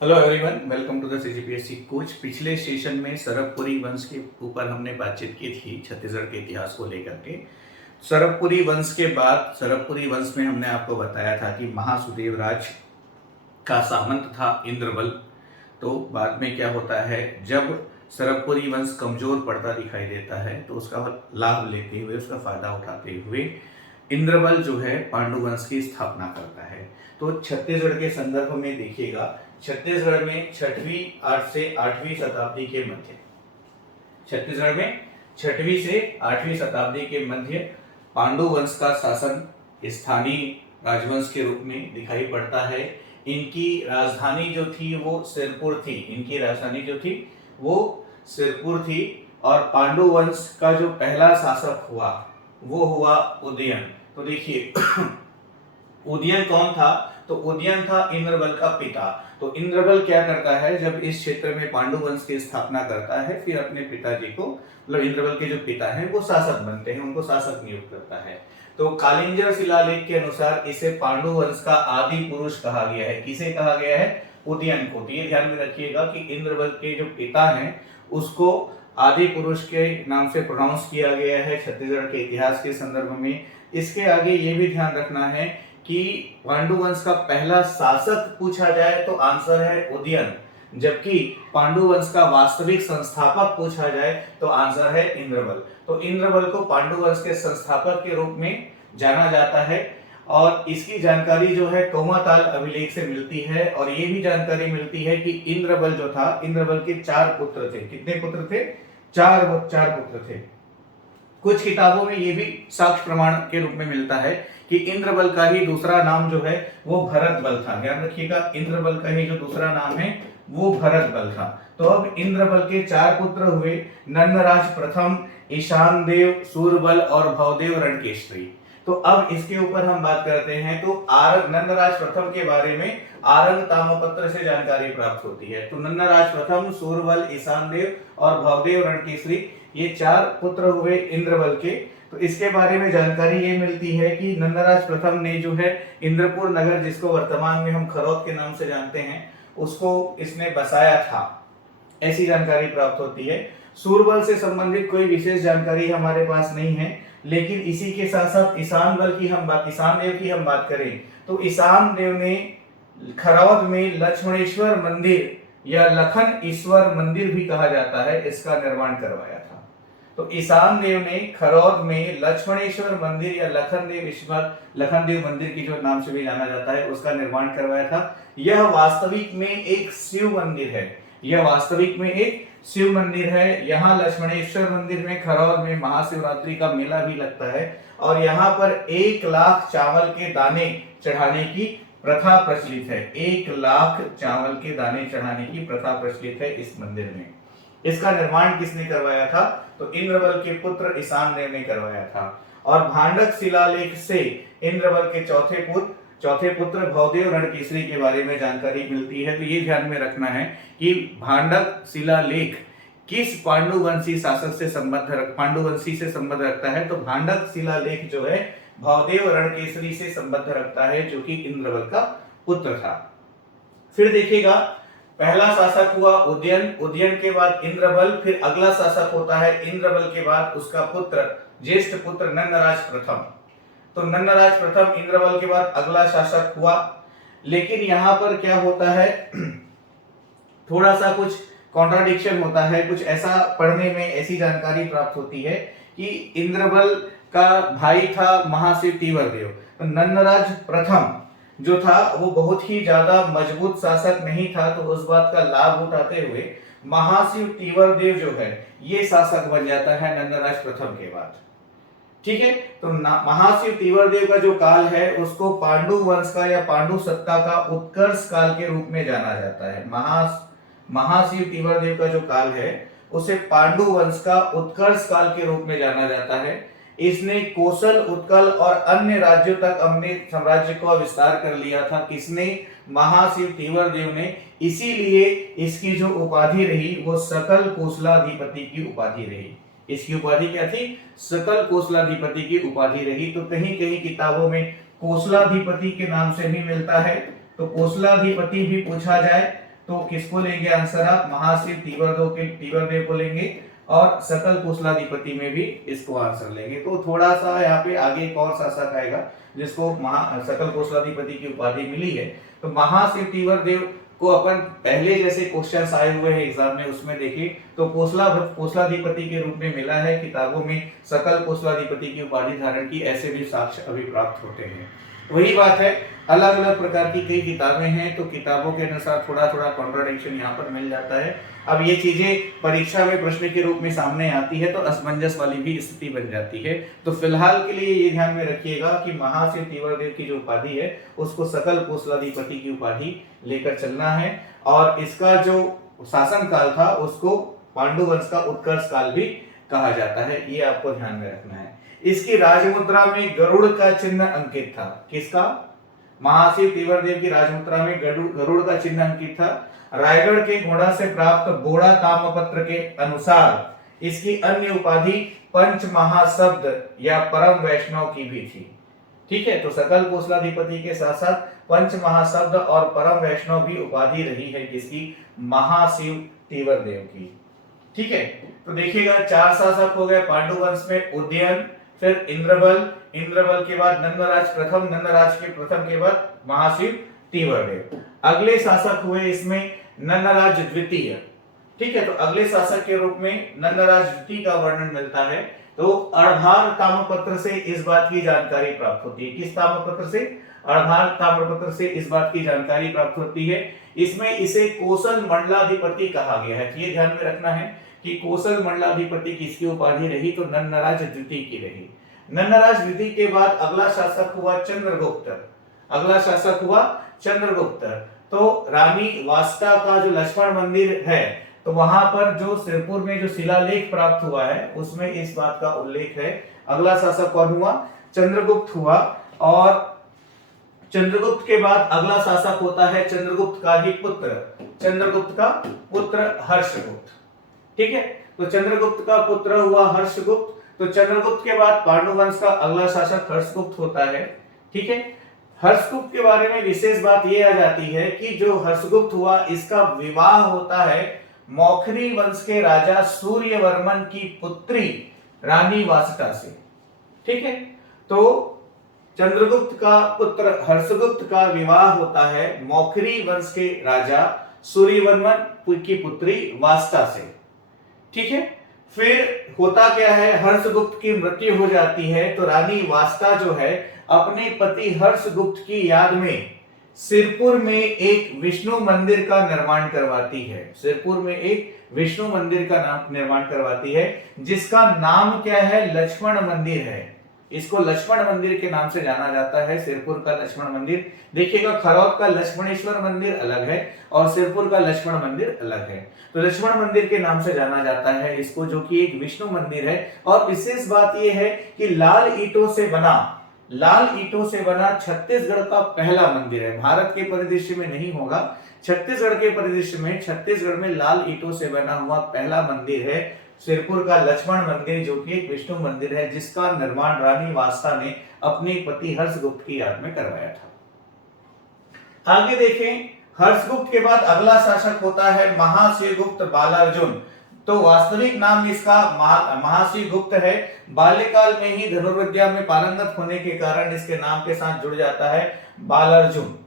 Hello everyone, welcome to the CGPSC coach. पिछले सेशन में सरबपुरी वंश के ऊपर हमने बातचीत की थी, छत्तीसगढ़ के इतिहास को लेकर के। सरबपुरी वंश के बाद सरबपुरी वंश में हमने आपको बताया था कि महासुदेव राज का सामंत था इंद्रबल। तो बाद में क्या होता है, जब सरबपुरी वंश कमजोर पड़ता दिखाई देता है तो उसका लाभ लेते हुए, उसका फायदा उठाते हुए इंद्रबल जो है पांडु वंश की स्थापना करता है। तो छत्तीसगढ़ के संदर्भ में देखिएगा, छत्तीसगढ़ में 6वीं 8 से 8वीं शताब्दी के मध्य, छत्तीसगढ़ में 6वीं से 8वीं शताब्दी के मध्य पांडु वंश का शासन स्थानीय राजवंश के रूप में दिखाई पड़ता है। इनकी राजधानी जो थी वो सिरपुर थी, इनकी राजधानी जो थी वो सिरपुर थी। और पांडु वंश का जो पहला शासक हुआ वो हुआ उदयन। तो देखिए उदयन कौन था, तो उदयन था इंद्रबल का पिता। तो इंद्रबल क्या करता है, जब इस क्षेत्र में पांडु वंश की स्थापना करता है, फिर अपने पिताजी को, मतलब इंद्रबल के जो पिता हैं वो शासक बनते हैं, उनको शासक नियुक्त करता है। तो कालिंजर शिलालेख के अनुसार इसे पांडु वंश का आदि पुरुष कहा गया है। किसे कहा गया है? उदयन को। तो ये ध्यान में रखिएगा कि इंद्रबल के जो पिता हैं उसको आदि पुरुष के नाम से प्रोनाउंस किया गया है छत्तीसगढ़ के इतिहास के संदर्भ में। इसके आगे ये भी ध्यान रखना है कि पांडु वंश का पहला शासक पूछा जाए तो आंसर है उदयन, जबकि पांडु वंश का वास्तविक संस्थापक पूछा जाए तो आंसर है इंद्रबल। तो इंद्रबल को पांडु वंश के संस्थापक के रूप में जाना जाता है और इसकी जानकारी जो है कौमाताल अभिलेख से मिलती है। और ये भी जानकारी मिलती है कि इंद्रबल जो था, इंद्रबल के 4 पुत्र थे। कितने पुत्र थे? चार पुत्र थे। कुछ किताबों में ये भी साक्ष्य प्रमाण के रूप में मिलता है कि इंद्रबल का ही दूसरा नाम जो है वो भरतबल था। ध्यान रखिएगा, इंद्रबल का ही जो दूसरा नाम है वो भरतबल था। तो अब इंद्रबल के 4 पुत्र हुए, नन्नराज प्रथम, ईशान देव, सूरबल और भवदेव रणकेश्वरी। तो अब इसके ऊपर हम बात करते हैं। तो नन्नराज प्रथम के बारे में आरंग ताम्रपत्र से जानकारी प्राप्त होती है। तो नन्नराज प्रथम, सूरबल, ईशान देव और भवदेव रणकेश्वरी, ये 4 पुत्र हुए इंद्रबल के। तो इसके बारे में जानकारी ये मिलती है कि नन्नराज प्रथम ने जो है इंद्रपुर नगर, जिसको वर्तमान में हम खरौद के नाम से जानते हैं, उसको इसने बसाया था, ऐसी जानकारी प्राप्त होती है। सूरबल से संबंधित कोई विशेष जानकारी हमारे पास नहीं है, लेकिन इसी के साथ साथ ईशान देव की हम बात करें तो ईशान देव ने खरौद में लक्ष्मणेश्वर मंदिर या लखन ईश्वर मंदिर भी कहा जाता है, इसका निर्माण करवाया था। तो ईशान देव ने खरौद में लक्ष्मणेश्वर मंदिर या लखनदेव मंदिर की जो नाम से भी जाना जाता है उसका निर्माण करवाया था। यह वास्तविक में एक शिव मंदिर है, यह वास्तविक में एक शिव मंदिर है। यहाँ लक्ष्मणेश्वर मंदिर में खरौद में महाशिवरात्रि का मेला भी लगता है और यहाँ पर 1 लाख चावल के दाने चढ़ाने की प्रथा प्रचलित है। 1 लाख चावल के दाने चढ़ाने की प्रथा प्रचलित है इस मंदिर में। इसका निर्माण किसने करवाया था? तो इंद्रबल के पुत्र ईशान देव ने करवाया था। और भांडक शिलालेख से इंद्रबल के चौथे पुत्र भवदेव रणकेसरी के बारे में जानकारी मिलती है। तो ये ध्यान में रखना है कि भांडक शिलालेख किस पांडुवंशी से संबंध रखता है। तो भांडक शिलालेख जो है भवदेव रणकेसरी से संबंध रखता है, जो कि इंद्रबल का पुत्र था। फिर देखिएगा, पहला शासक हुआ उदयन, उदयन के बाद इंद्रबल, फिर अगला शासक होता है इंद्रबल के बाद उसका पुत्र, ज्येष्ठ पुत्र नन्नराज प्रथम। तो नन्नराज प्रथम इंद्रबल के बाद अगला शासक हुआ। लेकिन यहां पर क्या होता है, थोड़ा सा कुछ कॉन्ट्राडिक्शन होता है। कुछ ऐसा पढ़ने में ऐसी जानकारी प्राप्त होती है कि इंद्रबल का भाई था महाशिव तीवरदेव। तो नन्नराज प्रथम जो था वो बहुत ही ज्यादा मजबूत शासक नहीं था, तो उस बात का लाभ उठाते हुए महाशिव तीवरदेव जो है ये शासक बन जाता है नन्नराज प्रथम के बाद। ठीक है, तो महाशिव तीवरदेव का जो काल है उसको पांडु वंश का या पांडु सत्ता का उत्कर्ष काल के रूप में जाना जाता है। महाशिव तीवरदेव का जो काल है उसे पांडु वंश का उत्कर्ष काल के रूप में जाना जाता है। इसने कोसल, उत्कल और अन्य राज्यों तक अपने साम्राज्य का विस्तार कर लिया था। किसने? महाशिव तीवरदेव ने। इसीलिए इसकी जो उपाधि रही वो सकल कोसलाधिपति की उपाधि रही। इसकी उपाधि क्या थी? सकल कोसलाधिपति की उपाधि रही। तो कहीं कहीं किताबों में कोसलाधिपति के नाम से भी मिलता है। तो कोसलाधिपति भी पूछा जाए तो किसको लेंगे आंसर आप? महाशिव तीवरदेव को लेंगे और सकल कोसलाधिपति में भी इसको आंसर लेंगे। तो थोड़ा सा यहाँ पे आगे एक और शासक आएगा जिसको सकल कोसलाधिपति की उपाधि मिली है। तो महाशिव तीवरदेव को अपन पहले जैसे क्वेश्चंस आए हुए हैं एग्जाम में उसमें देखिए तो कोसलाधिपति के रूप में मिला है, किताबों में सकल कोसलाधिपति की उपाधि धारण की ऐसे भी साक्ष्य अभी प्राप्त होते हैं। वही बात है, अलग अलग प्रकार की कई किताबें हैं तो किताबों के अनुसार थोड़ा थोड़ा कॉन्ट्राडिक्शन यहाँ पर मिल जाता है। अब ये चीजें परीक्षा में प्रश्न के रूप में सामने आती है तो असमंजस वाली भी स्थिति बन जाती है। तो फिलहाल के लिए ये ध्यान में रखिएगा कि महाशिव तीवरदेव की जो उपाधि है उसको सकल कोसलाधिपति की उपाधि लेकर चलना है और इसका जो शासन काल था उसको पांडु वंश का उत्कर्ष काल भी कहा जाता है, ये आपको ध्यान में रखना है। इसकी राजमुद्रा में गरुड़ का चिन्ह अंकित था। किसका? महाशिव तीवरदेव की राजमुद्रा में गरुड़ का चिन्ह अंकित था। रायगढ़ के घोड़ा से प्राप्त बोड़ा ताम्रपत्र के अनुसार इसकी अन्य उपाधि पंच महाशब्द या परम वैष्णव की भी थी। ठीक है, तो सकल कोसलाधिपति के साथ साथ पंच महाशब्द और परम वैष्णव भी उपाधि रही है किसकी? महाशिव तीवरदेव की। ठीक है, तो देखिएगा 4 शासक हो गए पांडु वंश में, उदयन, फिर इंद्रबल के बाद नंदराज के प्रथम के बाद महाशिव तीवरदेव। अगले शासक हुए इसमें नंदराज द्वितीय। ठीक है, तो अगले शासक के रूप में नंदराज द्वितीय का वर्णन मिलता है। तो अड़भार ताम्रपत्र से इस बात की जानकारी प्राप्त होती है। किस ताम्रपत्र से? अड़भार ताम्रपत्र से इस बात की जानकारी प्राप्त होती है। इसमें इसे कोसल मंडलाधिपति कहा गया है। तो ये ध्यान में रखना है कि कोसल मंडलाधिपति किसकी उपाधि रही? तो नंदराज द्वितीय की रही। नंदराज द्वितीय के बाद अगला शासक हुआ चंद्रगुप्त। तो रानी वास्ता का जो लक्ष्मण मंदिर है तो वहां पर जो सिरपुर में जो शिलालेख प्राप्त हुआ है उसमें इस बात का उल्लेख है। अगला शासक कौन हुआ? चंद्रगुप्त हुआ और चंद्रगुप्त के बाद अगला शासक होता है चंद्रगुप्त का पुत्र हर्षगुप्त। ठीक है, तो चंद्रगुप्त का पुत्र हुआ हर्षगुप्त। तो चंद्रगुप्त के बाद पांडु वंश का अगला शासक हर्षगुप्त होता है। ठीक है, हर्षगुप्त के बारे में विशेष बात यह आ जाती है कि जो हर्षगुप्त हुआ इसका विवाह होता है मौखरी वंश के राजा सूर्यवर्मन की पुत्री रानी वासटा से। ठीक है, तो चंद्रगुप्त का पुत्र हर्षगुप्त का विवाह होता है मौखरी वंश के राजा सूर्यवर्मन की पुत्री वास्ता से। ठीक है, फिर होता क्या है, हर्षगुप्त की मृत्यु हो जाती है तो रानी वास्ता जो है अपने पति हर्षगुप्त की याद में सिरपुर में एक विष्णु मंदिर का निर्माण करवाती है जिसका नाम क्या है? लक्ष्मण मंदिर है। इसको लक्ष्मण मंदिर के नाम से जाना जाता है, सिरपुर का लक्ष्मण मंदिर। देखिएगा खरौद का लक्ष्मणेश्वर मंदिर अलग है और सिरपुर का लक्ष्मण मंदिर अलग है। तो लक्ष्मण मंदिर के नाम से जाना जाता है इसको, जो कि एक विष्णु मंदिर है। और विशेष बात यह है कि लाल ईंटों से बना छत्तीसगढ़ का पहला मंदिर है। भारत के परिदृश्य में नहीं होगा, छत्तीसगढ़ के परिदृश्य में छत्तीसगढ़ में लाल ईंटों से बना हुआ पहला मंदिर है सिरपुर का लक्ष्मण मंदिर, जो कि एक विष्णु मंदिर है जिसका निर्माण रानी वास्ता ने अपने पति हर्षगुप्त की याद में करवाया था। आगे देखें, हर्षगुप्त के बाद अगला शासक होता है महाशिवगुप्त बालार्जुन। तो वास्तविक नाम इसका महाशिवगुप्त है। बाल्यकाल में ही धनुर्विद्या में पारंगत होने के कारण इसके नाम के साथ जुड़ जाता है बालार्जुन।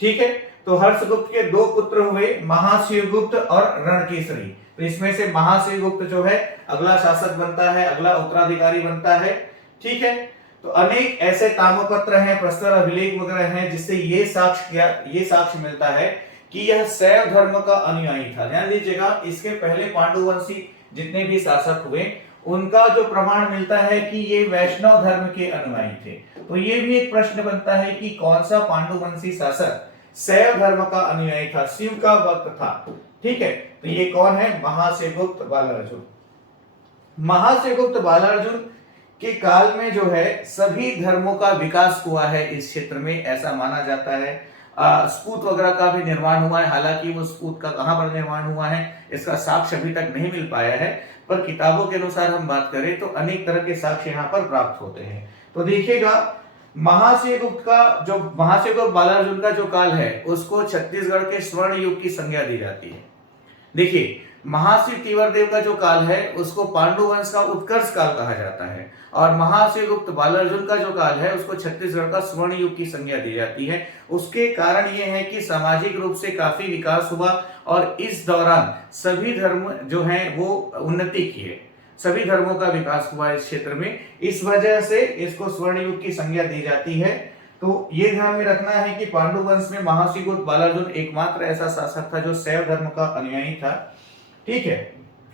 ठीक है, तो हर्षगुप्त के 2 पुत्र हुए महाशिवगुप्त और रणकेसरी। तो इसमें से महाशिवगुप्त जो है अगला शासक बनता है, अगला उत्तराधिकारी बनता है। ठीक है, तो अनेक ऐसे ताम्रपत्र हैं, प्रस्तर अभिलेख वगैरह हैं जिससे ये साक्ष्य मिलता है कि यह शैव धर्म का अनुयायी था। ध्यान दीजिएगा, इसके पहले पांडुवंशी जितने भी शासक हुए उनका जो प्रमाण मिलता है कि ये वैष्णव धर्म के अनुयायी थे। तो ये भी एक प्रश्न बनता है कि कौन सा पांडुवंशी शासक शैव धर्म का अनुयायी था, शिव का भक्त था। ठीक है, तो ये कौन है? महाशिवगुप्त बालार्जुन के काल में जो है सभी धर्मों का विकास हुआ है इस क्षेत्र में, ऐसा माना जाता है। स्कूत वगैरह का भी निर्माण हुआ है, हालांकि वो स्कूत का कहां पर निर्माण हुआ है इसका साक्ष्य अभी तक नहीं मिल पाया है, पर किताबों के अनुसार हम बात करें तो अनेक तरह के साक्ष्य यहाँ पर प्राप्त होते हैं। तो देखिएगा, महाशिवगुप्त का जो महाशिवगुप्त बालार्जुन का जो काल है उसको छत्तीसगढ़ के स्वर्ण युग की संज्ञा दी जाती है। देखिए, महाशिव तिवरदेव का जो काल है उसको पांडु वंश का उत्कर्ष काल कहा जाता है, और महाशिवगुप्त बालार्जुन का जो काल है उसको छत्तीसगढ़ का स्वर्ण युग की संज्ञा दी जाती है। उसके कारण ये है कि सामाजिक रूप से काफी विकास हुआ और इस दौरान सभी धर्म जो हैं वो उन्नति किए, सभी धर्मों का विकास हुआ इस क्षेत्र में। इस वजह से इसको स्वर्ण युग की संज्ञा दी जाती है। तो ये ध्यान में रखना है कि पांडु वंश में महाशिवगुप्त बालार्जुन एकमात्र ऐसा शासक था जो शैव धर्म का अनुयायी था। ठीक है,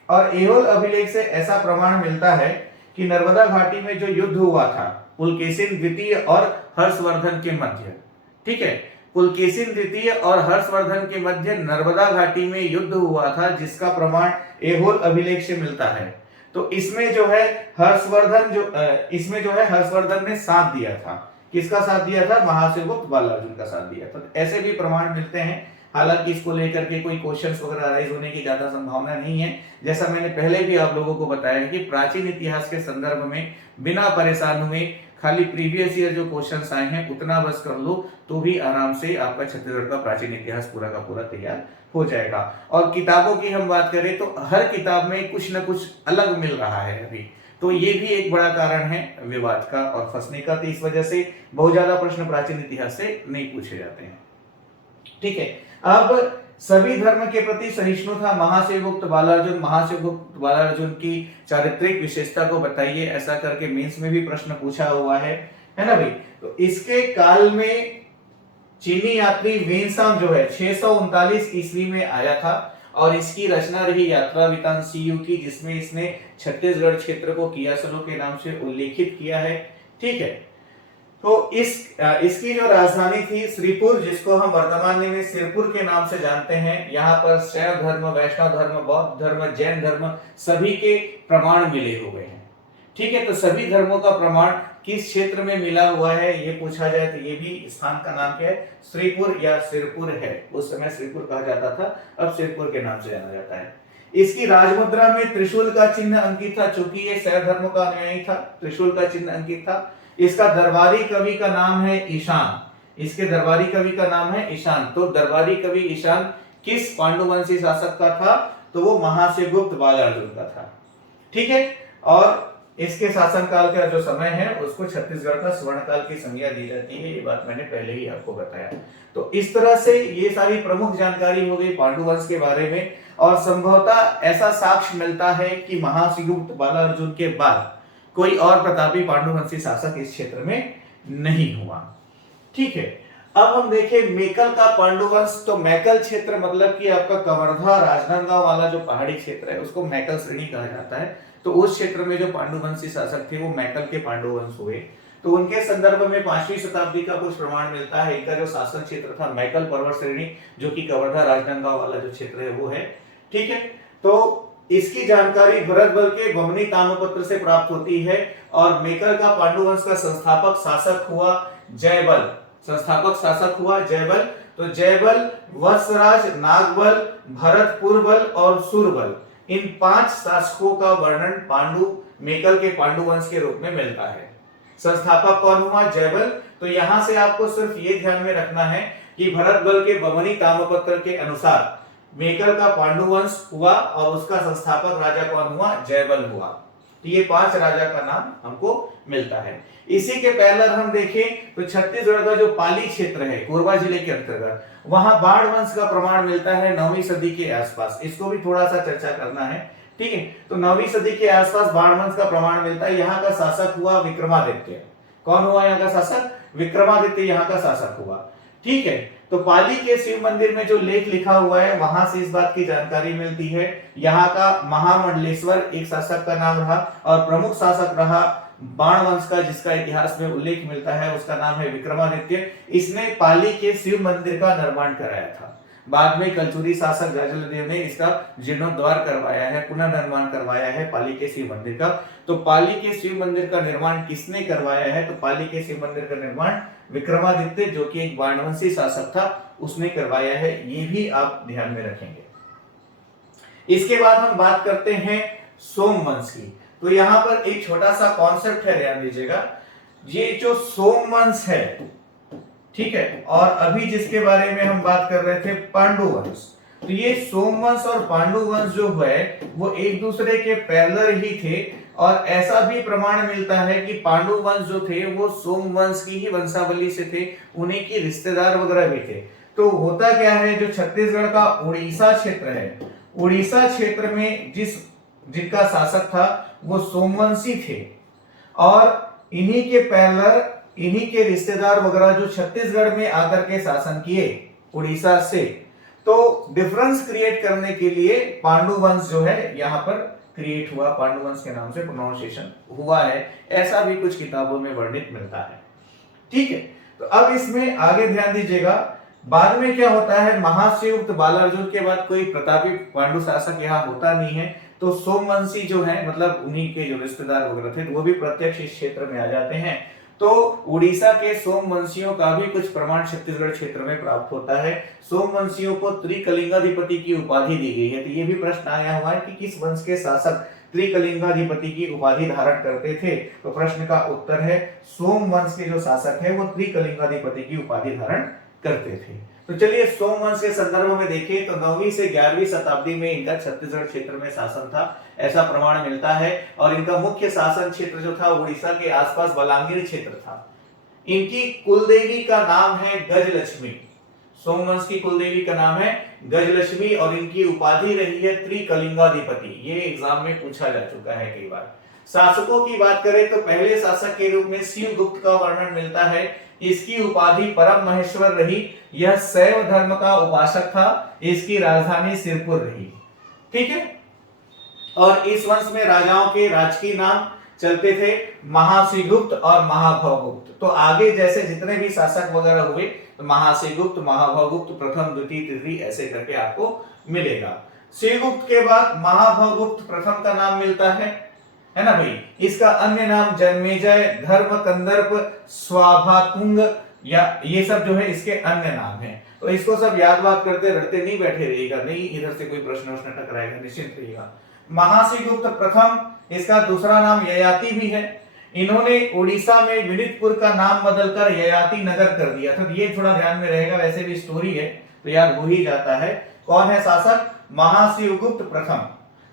और ऐहोल अभिलेख से ऐसा प्रमाण मिलता है कि नर्मदा घाटी में जो युद्ध हुआ था पुलकेशिन द्वितीय और हर्षवर्धन के मध्य, ठीक है, पुलकेशिन द्वितीय और हर्षवर्धन के मध्य नर्मदा घाटी में युद्ध हुआ था, जिसका प्रमाण ऐहोल अभिलेख से मिलता है। तो इसमें जो है हर्षवर्धन ने साथ दिया था। किसका साथ दिया था? महाशिवगुप्त बालार्जुन का साथ दिया था। ऐसे भी प्रमाण मिलते हैं, हालांकि इसको लेकर के कोई क्वेश्चंस वगैरह राइज होने की ज्यादा संभावना नहीं है। जैसा मैंने पहले भी आप लोगों को बताया है कि प्राचीन इतिहास के संदर्भ में बिना परेशान हुए खाली प्रीवियस ईयर जो क्वेश्चंस आए हैं उतना बस कर लो तो भी आराम से आपका छत्तीसगढ़ का प्राचीन इतिहास पूरा का पूरा तैयार हो जाएगा। और किताबों की हम बात करें तो हर किताब में कुछ न कुछ अलग मिल रहा है अभी, तो ये भी एक बड़ा कारण है विवाद का और फंसने का। तो इस वजह से बहुत ज्यादा प्रश्न प्राचीन इतिहास से नहीं पूछे जाते हैं। ठीक है, अब सभी धर्म के प्रति सहिष्णु था महाशिवगुप्त बालार्जुन। महाशिवगुप्त बालार्जुन की चारित्रिक विशेषता को बताइए, ऐसा करके मेंस में भी प्रश्न पूछा हुआ है ना भाई। तो इसके काल में चीनी यात्री वेनसांग जो है 639 ईस्वी में आया था और इसकी रचना रही यात्रा वृतांत सीयू की, जिसमें इसने छत्तीसगढ़ क्षेत्र को कियासलो के नाम से उल्लेखित किया है। ठीक है, तो इसकी जो राजधानी थी श्रीपुर, जिसको हम वर्तमान में सिरपुर के नाम से जानते हैं। यहाँ पर शैव धर्म, वैष्णव धर्म, बौद्ध धर्म, जैन धर्म सभी के प्रमाण मिले हुए हैं। ठीक है, तो सभी धर्मों का प्रमाण किस क्षेत्र में मिला हुआ है ये पूछा जाए तो ये भी स्थान का नाम क्या है? श्रीपुर या सिरपुर है। उस समय श्रीपुर कहा जाता था, अब सिरपुर के नाम से जाना जाता है। इसकी राजमुद्रा में त्रिशूल का चिन्ह अंकित था, चूंकि ये शैव धर्म का अनुयायी था, त्रिशूल का चिन्ह अंकित था। इसका दरबारी कवि का नाम है ईशान। इसके दरबारी कवि का नाम है ईशान। तो दरबारी कवि ईशान किस पांडुवंशी शासक का था? तो वो महाशिवगुप्त बालार्जुन का था। ठीक है, और इसके शासन काल का जो समय है उसको छत्तीसगढ़ का स्वर्ण काल की संज्ञा दी जाती है। ये बात मैंने पहले ही आपको बताया। तो इस तरह से ये सारी प्रमुख जानकारी हो गई पांडुवंश के बारे में। और संभवतः ऐसा साक्ष्य मिलता है कि महाशिवगुप्त बालार्जुन के बाद कोई और प्रतापी पांडुवंशी शासक इस क्षेत्र में नहीं हुआ। ठीक है, अब हम देखें मेकल का पांडुवंश। तो मैकल क्षेत्र मतलब कि आपका कवर्धा राजनांदगांव वाला जो पहाड़ी क्षेत्र है उसको मैकल श्रेणी कहा जाता है। तो उस क्षेत्र में जो पांडुवंशी शासक थे वो मैकल के पांडुवंश हुए। तो उनके संदर्भ में 5वीं शताब्दी का कुछ प्रमाण मिलता है। इनका जो शासन क्षेत्र था मैकल पर्वत श्रेणी, जो कि कवर्धा राजनांदगांव वाला जो क्षेत्र है वो है। ठीक है, तो इसकी जानकारी भरतबल के बमनी ताम्रपत्र से प्राप्त होती है। और मेकल का पांडुवंश का संस्थापक शासक हुआ जयबल। संस्थापक शासक हुआ जयबल। तो जयबल, वत्सराज, नागबल, भरतपुरबल और सुरबल, इन 5 शासकों का वर्णन पांडु मेकल के पांडुवंश के रूप में मिलता है। संस्थापक कौन हुआ? जयबल। तो यहां से आपको सिर्फ ये ध्यान में रखना है कि भरतबल के बमनी ताम्रपत्र के अनुसार मेकल का पांडुवंश हुआ और उसका संस्थापक राजा कौन हुआ? जयबल हुआ। तो ये 5 राजा का नाम हमको मिलता है। इसी के पहले हम देखें तो छत्तीसगढ़ का जो पाली क्षेत्र है कोरबा जिले के अंतर्गत, वहां बाढ़ वंश का प्रमाण मिलता है 9वीं सदी के आसपास। इसको भी थोड़ा सा चर्चा करना है। ठीक है, तो 9वीं सदी के आसपास बाढ़ वंश का प्रमाण मिलता है। यहाँ का शासक हुआ विक्रमादित्य। कौन हुआ यहाँ का शासक? विक्रमादित्य यहाँ का शासक हुआ। ठीक है, तो पाली के शिव मंदिर में जो लेख लिखा हुआ है वहां से इस बात की जानकारी मिलती है। यहाँ का महामंडलेश्वर एक शासक का नाम रहा और प्रमुख शासक रहा बाण वंश का, जिसका इतिहास में उल्लेख मिलता है, उसका नाम है विक्रमादित्य। इसने पाली के शिव मंदिर का निर्माण कराया था। बाद में कलचुरी शासक जाजलदेव ने इसका जीर्णोद्धार करवाया है, पुनर्निर्माण करवाया है पाली के शिव मंदिर का। तो पाली के शिव मंदिर का निर्माण किसने करवाया है? तो पाली के शिव मंदिर का निर्माण विक्रमादित्य, जो कि एक बाणवंशी शासक था, उसने करवाया है। ये भी आप ध्यान में रखेंगे। इसके बाद हम बात करते हैं सोमवंश की। तो यहाँ पर एक छोटा सा कॉन्सेप्ट है, ध्यान दीजिएगा। ये जो सोमवंश है, ठीक है, और अभी जिसके बारे में हम बात कर रहे थे पांडु वंश, तो ये सोमवंश और पांडु वंश जो है वो एक दूसरे के पैरेलल ही थे। और ऐसा भी प्रमाण मिलता है कि पांडु वंश जो थे वो सोमवंश की ही वंशावली से थे, उन्हीं की रिश्तेदार वगैरह भी थे। तो होता क्या है, जो छत्तीसगढ़ का उड़ीसा क्षेत्र है, उड़ीसा क्षेत्र में जिनका शासक था वो सोमवंशी थे, और इन्हीं के पैरेलल, इन्हीं के रिश्तेदार वगैरह जो छत्तीसगढ़ में आकर के शासन किए उड़ीसा से, तो डिफरेंस क्रिएट करने के लिए पांडु वंश जो है यहाँ पर क्रिएट हुआ, पांडु वंश के नाम से प्रोनाउंसिएशन हुआ है, ऐसा भी कुछ किताबों में वर्णित मिलता है। ठीक है, तो अब इसमें आगे ध्यान दीजिएगा, बाद में क्या होता है, महाशिवगुप्त बालार्जुन के बाद कोई प्रतापी पांडु शासक यहाँ होता नहीं है, तो सोमवंशी जो है मतलब उन्हीं के जो रिश्तेदार वगैरह थे वो भी प्रत्यक्ष इस क्षेत्र में आ जाते हैं। तो उड़ीसा के सोमवंशियों का भी कुछ प्रमाण छत्तीसगढ़ क्षेत्र में प्राप्त होता है। सोमवंशियों को त्रिकलिंगाधिपति की उपाधि दी गई है। तो ये भी प्रश्न आया हुआ है कि किस वंश के शासक त्रिकलिंगाधिपति की उपाधि धारण करते थे, तो प्रश्न का उत्तर है सोमवंश के जो शासक है वो त्रिकलिंगाधिपति की उपाधि धारण करते थे। तो चलिए सोमवंश के संदर्भ में देखिए तो 9वीं से 11वीं शताब्दी में इनका छत्तीसगढ़ क्षेत्र में शासन था, ऐसा प्रमाण मिलता है। और इनका मुख्य शासन क्षेत्र जो था उड़ीसा के आसपास बलांगीर क्षेत्र था। इनकी कुलदेवी का नाम है गजलक्ष्मी, सोमवंश की कुलदेवी का नाम है गजलक्ष्मी, और इनकी उपाधि रही है त्रिकलिंगाधिपति। ये एग्जाम में पूछा जा चुका है कई बार। शासकों की बात करें तो पहले शासक के रूप में शिवगुप्त का वर्णन मिलता है। इसकी उपाधि परम महेश्वर रही। यह शैव धर्म का उपासक था। इसकी राजधानी सिरपुर रही। ठीक है, और इस वंश में राजाओं के राजकीय नाम चलते थे महाशिवगुप्त और महाभवगुप्त। तो आगे जैसे जितने भी शासक वगैरह हुए तो महाशिवगुप्त, महाभवगुप्त, प्रथम, द्वितीय, तृतीय ऐसे करके आपको मिलेगा। शिवगुप्त के बाद महाभवगुप्त प्रथम का नाम मिलता है ना भाई। इसका अन्य नाम जन्मेजय, धर्म कंदर्प, स्वाभातुंग, या ये सब जो है इसके अन्य नाम हैं। तो इसको सब याद बात करते रटते नहीं बैठे रहिएगा, नहीं इधर से कोई प्रश्न टकराएगा, निश्चिंत रहिएगा। महाशिवगुप्त प्रथम, इसका दूसरा नाम ययाति भी है। इन्होंने उड़ीसा में विनितपुर का नाम बदलकर ययाति नगर कर दिया था। तो ये थोड़ा ध्यान में रहेगा, वैसे भी स्टोरी है तो याद हो ही जाता है। कौन है शासक? महाशिवगुप्त प्रथम।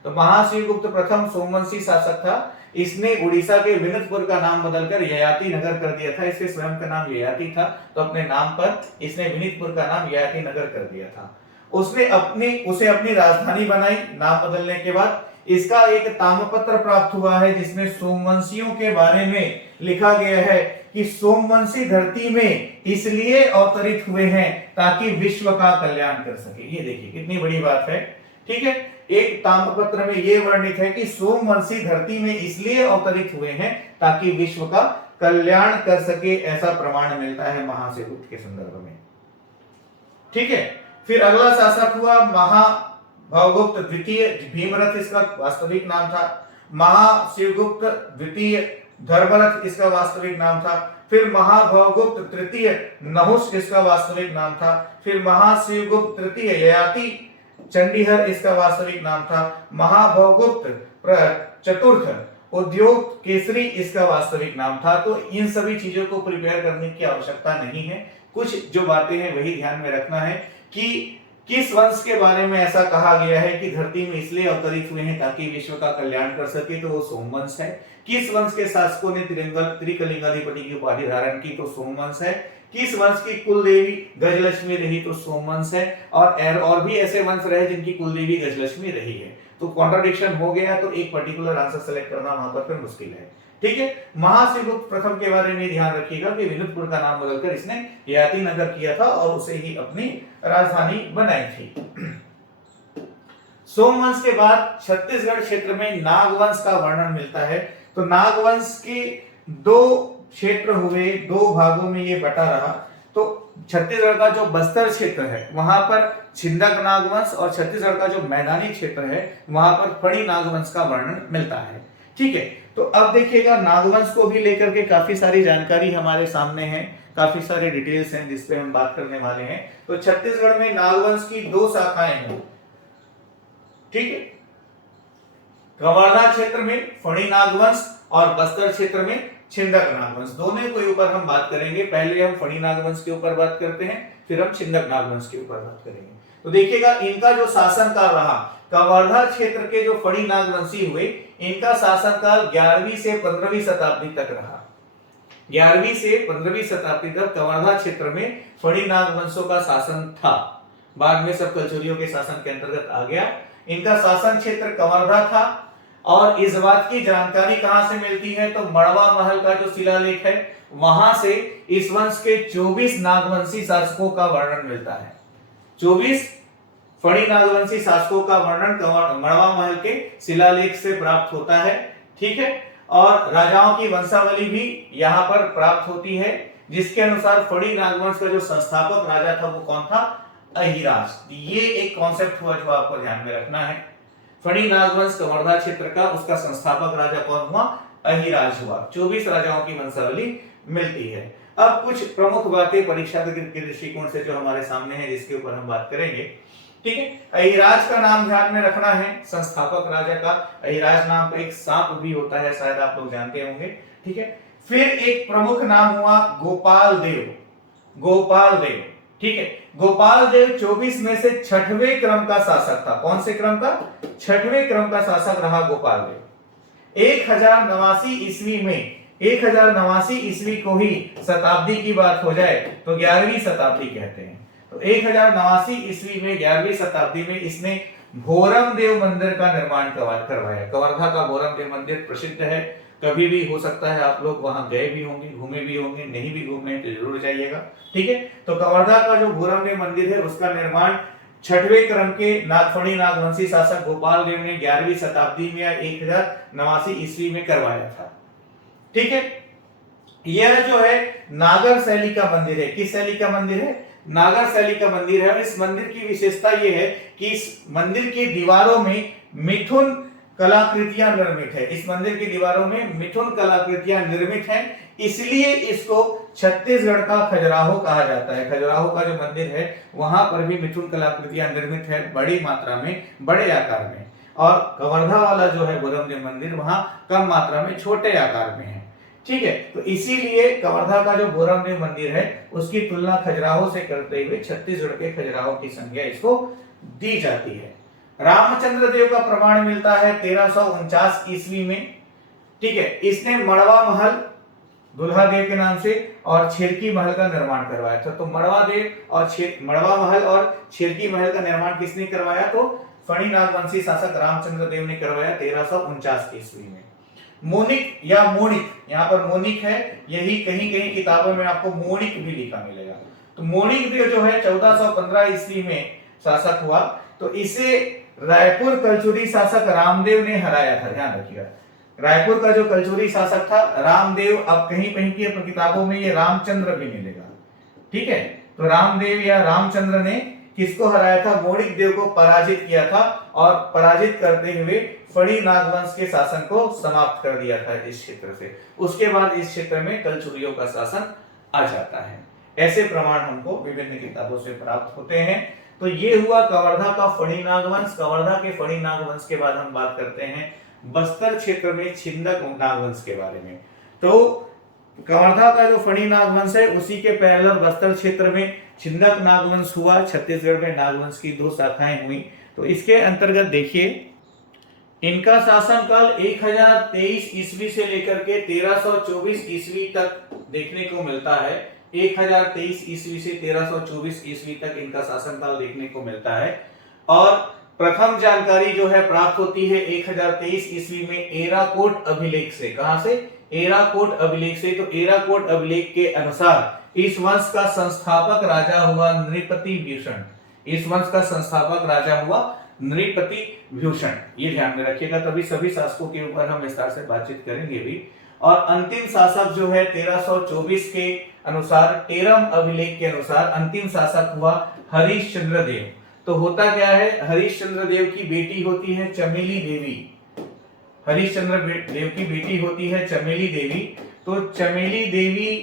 तो महाशिवगुप्त प्रथम सोमवंशी शासक था। इसने उड़ीसा के विनितपुर का नाम बदलकर ययाति नगर कर दिया था। इसके स्वयं का नाम ययाति था, तो अपने नाम पर इसने विनितपुर का नाम ययाति नगर कर दिया था। उसे अपनी राजधानी बनाई नाम बदलने के बाद। इसका एक ताम्रपत्र प्राप्त हुआ है जिसमें सोमवंशियों के बारे में लिखा गया है कि सोमवंशी धरती में इसलिए अवतरित हुए हैं ताकि विश्व का कल्याण कर सके। ये देखिए कितनी बड़ी बात है। ठीक है, एक ताम्रपत्र में यह वर्णित है कि सोमवंशी धरती में इसलिए अवतरित हुए हैं ताकि विश्व का कल्याण कर सके, ऐसा प्रमाण मिलता है महाशिवगुप्त के संदर्भ में। ठीक है, फिर अगला शासक हुआ महाभवगुप्त द्वितीय। भीमरथ इसका वास्तविक नाम था। महाशिवगुप्त द्वितीय धर्मरथ इसका वास्तविक नाम था। फिर महाभवगुप्त तृतीय नहुष इसका वास्तविक नाम था। फिर महाशिवगुप्त तृतीय ययाति चंडीहर इसका वास्तविक नाम था। महाभवगुप्त चतुर्थ उद्योग केसरी इसका वास्तविक नाम था। तो इन सभी चीजों को प्रिपेयर करने की आवश्यकता नहीं है, कुछ जो बातें हैं वही ध्यान में रखना है कि किस वंश के बारे में ऐसा कहा गया है कि धरती में इसलिए अवतरित हुए हैं ताकि विश्व का कल्याण कर सके, तो वो सोमवंश है। किस वंश के शासकों ने त्रिकलिंगाधिपति की उपाधि धारण की, तो सोमवंश है। किस वंश की कुलदेवी गजलक्ष्मी रही, तो सोमवंश है। और भी ऐसे वंश रहे जिनकी कुलदेवी गजलक्ष्मी रही है। तो कॉन्ट्रडिक्शन हो गया, तो एक पर्टिकुलर आंसर सेलेक्ट करना वहां पर फिर मुश्किल है। ठीक है, महाशिवगुप्त प्रथम के बारे में ध्यान रखिएगा कि विनितपुर का नाम बदलकर इसने ययाति नगर किया था और उसे ही अपनी राजधानी बनाई थी। सोमवंश के बाद छत्तीसगढ़ क्षेत्र में नागवंश का वर्णन मिलता है। तो नागवंश के दो क्षेत्र हुए, दो भागों में ये बटा रहा। तो छत्तीसगढ़ का जो बस्तर क्षेत्र है वहां पर छिंदक नागवंश, और छत्तीसगढ़ का जो मैदानी क्षेत्र है वहां पर फणी नागवंश का वर्णन मिलता है। ठीक है, तो अब देखिएगा नागवंश को भी लेकर के काफी सारी जानकारी हमारे सामने है, काफी सारे डिटेल्स हैं जिस पे हम बात करने वाले हैं। तो छत्तीसगढ़ में नागवंश की दो शाखाएं हैं। ठीक है, कवर्धा क्षेत्र में फणी नागवंश और बस्तर क्षेत्र में छिंदक नागवंश, दोनों के ऊपर हम बात करेंगे। पहले हम फणी नागवंश के ऊपर बात करते हैं, फिर हम छिंदक नागवंश के ऊपर बात करेंगे। तो देखिएगा इनका जो शासनकाल रहा, कवर्धा क्षेत्र के जो फणी नागवंशी हुए, इनका शासनकाल 11वीं से 15वीं शताब्दी तक रहा। 11वीं से 15वीं शताब्दी तक कवर्धा क्षेत्र में फणी नागवंशों का शासन था। बाद में सब कलचुरियों के शासन के अंतर्गत आ गया। इनका शासन क्षेत्र कवर्धा था। और इस बात की जानकारी कहां से मिलती है, तो मड़वा महल का जो शिलालेख है वहां से इस वंश के 24 नागवंशी शासकों का वर्णन मिलता है। 24 फणी नागवंशी शासकों का वर्णन मड़वा महल के शिलालेख से प्राप्त होता है। ठीक है, और राजाओं की वंशावली भी यहाँ पर प्राप्त होती है, जिसके अनुसार फणी नागवंश का जो संस्थापक राजा था वो कौन था, अहिराज। ये एक कॉन्सेप्ट हुआ जो आपको ध्यान में रखना है। फणी नागवंश कवर्धा क्षेत्र का, उसका संस्थापक राजा कौन हुआ, अहिराज हुआ। 24 राजाओं की वंशावली मिलती है। अब कुछ प्रमुख बातें परीक्षा के दृष्टिकोण से जो हमारे सामने है, जिसके ऊपर हम बात करेंगे। ठीक है, अहिराज का नाम ध्यान में रखना है, संस्थापक राजा का। अहिराज नाम का एक सांप भी होता है, शायद आप लोग जानते होंगे। ठीक है, फिर एक प्रमुख नाम हुआ गोपाल देव। गोपाल देव, ठीक है, गोपाल देव 24 में से 6वें क्रम का शासक था। कौन से क्रम का, 6वें क्रम का शासक रहा गोपाल देव। 1089 ईस्वी में, 1089 ईस्वी को ही शताब्दी की बात हो जाए तो 11वीं शताब्दी कहते हैं। तो 1089 ईस्वी में 11वीं शताब्दी में इसने भोरम देव मंदिर का निर्माण करवाया। कवर्धा का भोरम देव मंदिर प्रसिद्ध है, कभी भी हो सकता है आप लोग वहां गए भी होंगे, घूमे भी होंगे, नहीं भी घूमे तो जरूर जाइएगा। ठीक है, तो कवर्धा का जो भोरम देव मंदिर है उसका निर्माण 6वें क्रम के फणी नागवंशी शासक गोपाल देव ने 11वीं शताब्दी में या 1089 ईस्वी में करवाया था। ठीक है, यह जो है नागर शैली का मंदिर है। किस शैली का मंदिर है, नागर शैली का मंदिर है। और इस मंदिर की विशेषता यह है कि इस मंदिर की दीवारों में मिथुन कलाकृतियां निर्मित है। इस मंदिर की दीवारों में मिथुन कलाकृतियां निर्मित हैं, इसलिए इसको छत्तीसगढ़ का खजुराहो कहा जाता है। खजुराहो का जो मंदिर है वहां पर भी मिथुन कलाकृतियां निर्मित है, बड़ी मात्रा में, बड़े आकार में। और कवर्धा वाला जो है भोरम देव मंदिर वहां कम मात्रा में, छोटे आकार में है। ठीक है, तो इसीलिए कवर्धा का जो भोरम देव मंदिर है उसकी तुलना खजुराहो से करते हुए छत्तीसगढ़ के खजुराहो की संज्ञा इसको दी जाती है। रामचंद्र देव का प्रमाण मिलता है 1349 ईस्वी में। ठीक है, इसने मड़वा महल दुल्हा देव के नाम से और छेरकी महल का निर्माण करवाया था। तो मड़वा महल और छेरकी महल का निर्माण किसने करवाया, तो फणी नागवंशी शासक रामचंद्र देव ने करवाया 1349 ईस्वी में। मोनिक या मोणिक, यहाँ पर मोनिक है, यही कहीं कहीं किताबों में आपको मोणिक भी लिखा मिलेगा। तो मोणिक देव जो है 1415 ईस्वी में शासक हुआ। तो इसे रायपुर कलचुरी शासक रामदेव ने हराया था। ध्यान रखिएगा, रायपुर का जो कलचुरी शासक था रामदेव, अब कहीं कहीं की अपनी किताबों में ये रामचंद्र भी मिलेगा। ठीक है, तो रामदेव या रामचंद्र ने किसको हराया था, मोणिक देव को पराजित किया था। और पराजित करते हुए फणी नागवंश के शासन को समाप्त कर दिया था इस क्षेत्र से। उसके बाद इस क्षेत्र में कलचुरियों का शासन आ जाता है। ऐसे प्रमाण हमको विभिन्न किताबों से प्राप्त होते हैं। तो ये हुआ कवर्धा का फणी नागवंश। कवर्धा के फणी नागवंश के बाद हम बात करते हैं बस्तर क्षेत्र में छिंदक नागवंश के बारे में। तो कवर्धा का जो फणी नागवंश है उसी के पैरेलल बस्तर क्षेत्र में छिंदक नागवंश हुआ। छत्तीसगढ़ में नागवंश की 2 शाखाएं हुई। तो इसके अंतर्गत देखिए, इनका शासनकाल 1023 ईस्वी से लेकर के 1324 ईस्वी तक देखने को मिलता है। 1023 ईस्वी से 1324 ईस्वी तक इनका शासनकाल देखने को मिलता है। और प्रथम जानकारी जो है प्राप्त होती है 1023 ईस्वी में एराकोट अभिलेख से। कहां से, एराकोट अभिलेख से। तो एराकोट अभिलेख के अनुसार इस वंश का संस्थापक राजा हुआ नृपति भूषण। इस वंश का संस्थापक राजा हुआ नृपति भूषण, ये ध्यान में रखिएगा। तभी सभी शासकों के ऊपर हम विस्तार से बातचीत करेंगे भी। और अंतिम शासक जो है 1324 के अनुसार, टेरम अभिलेख के अनुसार अंतिम शासक हुआ हरिश्चंद्र देव। तो होता क्या है, हरिश्चंद्र देव की बेटी होती है चमेली देवी। हरिश्चंद्र देव की बेटी होती है चमेली देवी। तो चमेली देवी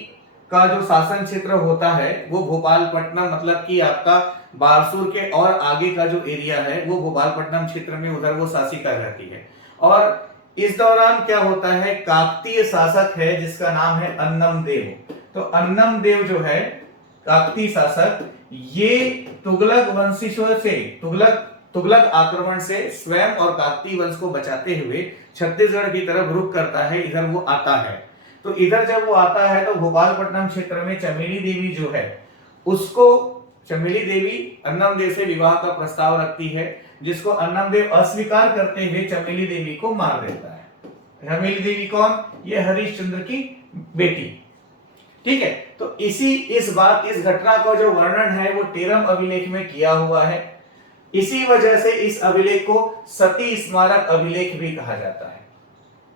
का जो शासन क्षेत्र होता है वो भोपालपट्टनम, मतलब कि आपका बारसूर के और आगे का जो एरिया है वो भोपालपट्टनम क्षेत्र में, उधर वो शासिका रहती है। और इस दौरान क्या होता है, काकतीय शासक है जिसका नाम है अन्नम देव। तो अन्नम देव जो है काकतीय शासक, ये तुगलक वंशियों से तुगलक आक्रमण से स्वयं और काकतीय वंश को बचाते हुए छत्तीसगढ़ की तरफ रुख करता है, इधर वो आता है। तो इधर जब वो आता है तो भोपालपट्टनम क्षेत्र में चमेली देवी जो है उसको, चमेली देवी अन्नम देव से विवाह का प्रस्ताव रखती है, जिसको अन्नम देव अस्वीकार करते हुए चमेली देवी को मार देता है। चमेली देवी कौन? ये हरिश्चंद्र की बेटी। ठीक है, तो इस घटना का जो वर्णन है वो 13 अभिलेख में किया हुआ है। इसी वजह से इस अभिलेख को सती स्मारक अभिलेख भी कहा जाता है।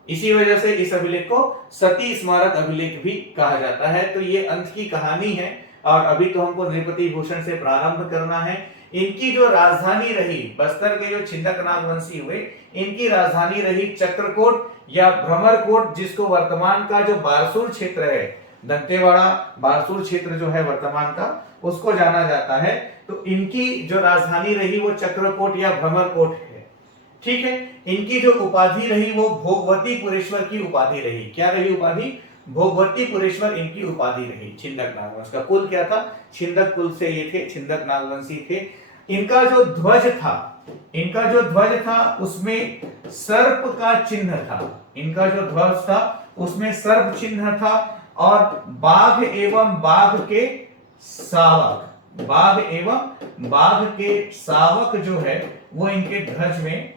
इसी वजह से इस अभिलेख को सती स्मारक अभिलेख भी कहा जाता है। तो ये अंत की कहानी है और अभी तो हमको नृपति भूषण से प्रारंभ करना है। इनकी जो राजधानी रही, बस्तर के जो छिंदक नागवंशी हुए, इनकी राजधानी रही चक्रकोट या भ्रमरकोट, जिसको वर्तमान का जो बारसूर क्षेत्र है, दंतेवाड़ा बारसूर क्षेत्र जो है वर्तमान का, उसको जाना जाता है। तो इनकी जो राजधानी रही वो चक्रकोट या भ्रमरकोट है। ठीक है, इनकी जो उपाधि रही वो भोगवतीपुरेश्वर की उपाधि रही। क्या रही उपाधि? भोगवतीपुरेश्वर इनकी उपाधि रही। छिंदक नागवंश का कुल क्या था? छिंदक कुल से ये थे, छिंदक नागवंशी थे। इनका जो ध्वज था उसमें सर्प का चिन्ह था। इनका जो ध्वज था उसमें सर्प चिन्ह था और बाघ एवं बाघ के सावक जो है वो इनके ध्वज में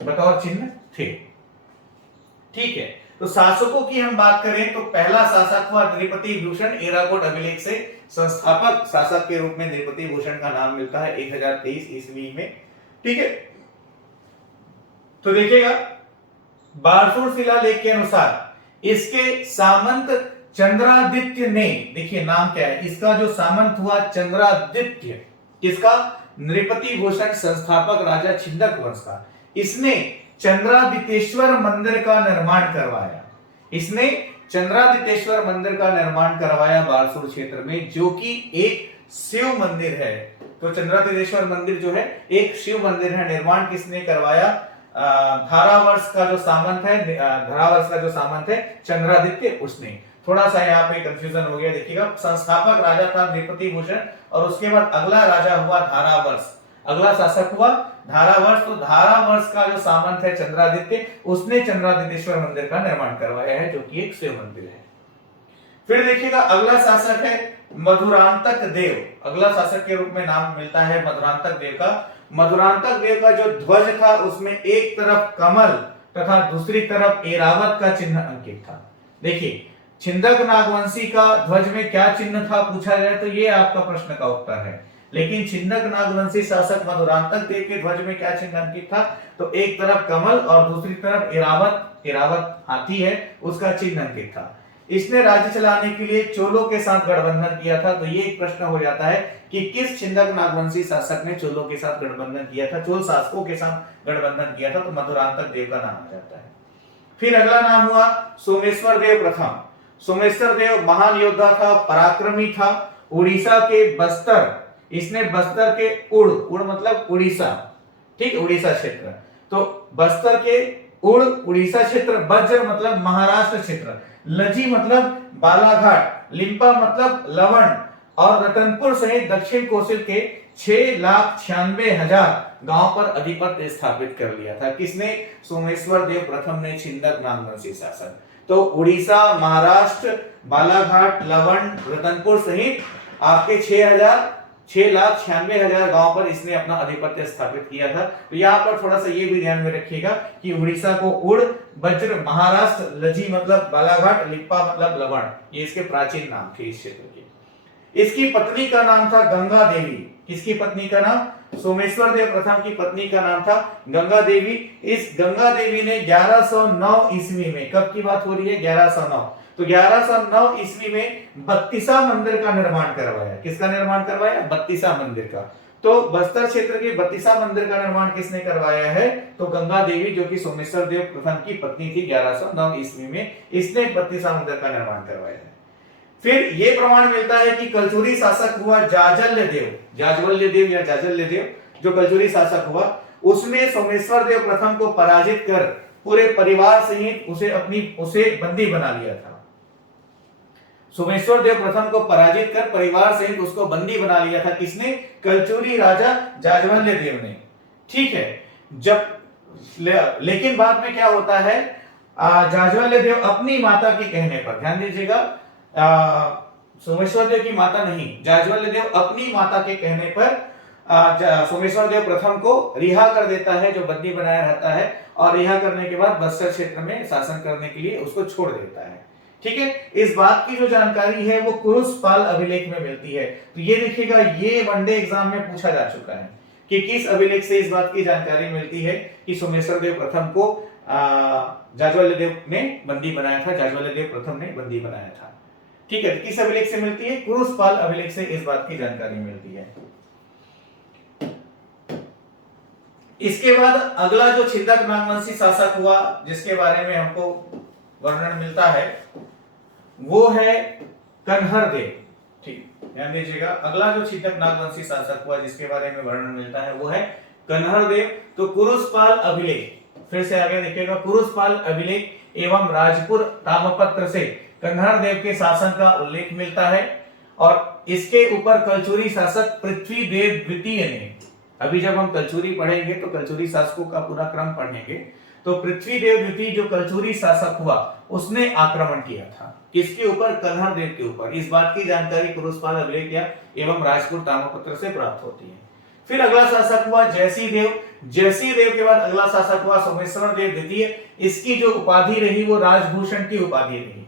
बतौर चिन्ह थे। ठीक है, तो शासकों की हम बात करें तो पहला शासक हुआ नृपति भूषण। एराकोट अभिलेख से संस्थापक शासक के रूप में नृपति भूषण का नाम मिलता है 1023 ईस्वी में। ठीक है, तो देखिएगा बारसूर शिलालेख के अनुसार इसके सामंत चंद्रादित्य ने, देखिए नाम क्या है इसका, जो सामंत हुआ चंद्रादित्य, किसका? नृपति भूषण संस्थापक राजा छिंदक वंश का। इसने चंद्रादितेश्वर मंदिर का निर्माण करवाया। इसने चंद्रादितेश्वर मंदिर का निर्माण करवाया बारसूर क्षेत्र में, जो कि एक शिव मंदिर है। तो चंद्रादितेश्वर मंदिर जो है एक शिव मंदिर है। निर्माण किसने करवाया? धारावर्ष का जो सामंत है चंद्रादित्य, उसने। थोड़ा सा यहाँ पे कंफ्यूजन हो गया, देखिएगा संस्थापक राजा था नृपति भूषण और उसके बाद अगला राजा हुआ धारावर्ष, अगला शासक हुआ धारावर्ष। तो धारावर्ष का जो सामंत है चंद्रादित्य, उसने चंद्रादितेश्वर मंदिर का निर्माण करवाया है, जो कि एक शिव मंदिर है। फिर देखिएगा अगला शासक है मधुरांतक देव। अगला शासक के रूप में नाम मिलता है मधुरांतक देव का। मधुरांतक देव का जो ध्वज था उसमें एक तरफ कमल तथा दूसरी तरफ ऐरावत का चिन्ह अंकित था। देखिए छिंदक नागवंशी का ध्वज में क्या चिन्ह था पूछा जाए तो ये आपका प्रश्न का उत्तर है। लेकिन छिंदक नागवंशी शासक मधुरांतक देव के ध्वज में क्या चिन्ह अंकित था? तो एक तरफ कमल और दूसरी तरफ ऐरावत हाथी है, उसका चिन्ह अंकित था। इसने राज्य चलाने के लिए चोलों के साथ गठबंधन किया था। तो ये एक प्रश्न हो जाता है कि किस छिंदक नागवंशी शासक ने चोलों के साथ गठबंधन किया था, चोल शासकों के साथ गठबंधन किया था? तो मधुरांतक देव का नाम आ जाता है। फिर अगला नाम हुआ सोमेश्वर देव प्रथम। सोमेश्वर देव महान योद्धा था, पराक्रमी था। उड़ीसा के बस्तर, इसने बस्तर के उड़ मतलब उड़ीसा, ठीक, उड़ीसा क्षेत्र। तो बस्तर के उड़ीसा क्षेत्र, बज्र मतलब महाराष्ट्र क्षेत्र, लजी मतलब बालाघाट, लिम्पा मतलब लवण और रतनपुर सहित दक्षिण कोसिल के 6,96,000 गांव पर अधिपत्य स्थापित कर लिया था। किसने? सोमेश्वर देव प्रथम ने, छिंदक नागवंशी शासक। तो उड़ीसा, महाराष्ट्र, बालाघाट, लवण, रतनपुर सहित आपके 6,96,000 गांव पर इसने अपना अधिपत्य स्थापित किया था। तो यहाँ पर थोड़ा सा ये भी ध्यान में रखिएगा कि उड़ीसा को उड़, वज्र, महाराष्ट्र, लजी मतलब बालाघाट, लिप्पा मतलब लवण, ये इसके प्राचीन नाम थे इस क्षेत्र के। इसकी पत्नी का नाम था गंगा देवी। किसकी पत्नी का नाम? सोमेश्वर देव प्रथम की पत्नी का नाम था गंगा देवी। इस गंगा देवी ने 1109 ईस्वी में, कब की बात हो रही है? 1109। तो 1109 ईस्वी में बत्तीसा मंदिर का निर्माण करवाया। किसका निर्माण करवाया? बत्तीसा मंदिर का। तो बस्तर क्षेत्र के बत्तीसा मंदिर का निर्माण किसने करवाया है? तो गंगा देवी, जो कि सोमेश्वर देव प्रथम की पत्नी थी 1109 ईस्वी में, इसने बत्तीसा मंदिर का निर्माण करवाया है। फिर ये प्रमाण मिलता है कि कलचुरी शासक हुआ जाजल्य देव या जाजल्य देव, जो कलचुरी शासक हुआ, उसने सोमेश्वर देव प्रथम को पराजित कर पूरे परिवार सहित उसे बंदी बना लिया था। सोमेश्वर देव प्रथम को पराजित कर परिवार सहित उसको बंदी बना लिया था। किसने? कलचुरी राजा जाज्वल्य देव ने। ठीक है। लेकिन बाद में क्या होता है, जाज्वल्य देव अपनी माता के कहने पर, ध्यान दीजिएगा, सोमेश्वर देव की माता नहीं, जाज्वल्य देव अपनी माता के कहने पर सोमेश्वर देव प्रथम को रिहा कर देता है, जो बंदी बनाया रहता है, और रिहा करने के बाद बस्तर क्षेत्र में शासन करने के लिए उसको छोड़ देता है। ठीक है। इस बात की जो जानकारी है वो कुरुसपाल अभिलेख में मिलती है। तो ये देखिएगा, ये वनडे एग्जाम में पूछा जा चुका है कि किस अभिलेख से इस बात की जानकारी मिलती है कि सोमेश्वर देव प्रथम को जाज्वल्य देव ने बंदी बनाया था, जाज्वल्य देव प्रथम ने बंदी बनाया था। ठीक है। किस अभिलेख से मिलती है? कुरुसपाल अभिलेख से इस बात की जानकारी मिलती है। इसके बाद अगला जो छिदक नागवंशी शासक हुआ जिसके बारे में हमको वर्णन मिलता है वो है कन्हर देव। ठीक, ध्यान दीजिएगा, अगला जो छिदक नागवंशी शासक हुआ जिसके बारे में वर्णन मिलता है वो है कन्हर देव। तो कुरुसपाल अभिलेख, फिर से आगे देखिएगा, कुरुसपाल अभिलेख एवं राजपुर ताम्रपत्र से कन्हर देव के शासन का उल्लेख मिलता है, और इसके ऊपर कलचुरी शासक पृथ्वीदेव द्वितीय ने, अभी जब हम कलचुरी पढ़ेंगे तो कलचुरी शासकों का पूरा क्रम पढ़ेंगे, तो पृथ्वीदेव द्वितीय जो कलचुरी शासक हुआ उसने आक्रमण किया था। किसके ऊपर? कन्हर देव के ऊपर। इस बात की जानकारी कुरुसपाल अभिलेख एवं राजपुर ताम्रपत्र से प्राप्त होती है। फिर अगला शासक हुआ जयसी देव। जयसी देव के बाद अगला शासक हुआ सोमेश्वर देव द्वितीय। इसकी जो उपाधि रही वो राजभूषण की उपाधि रही।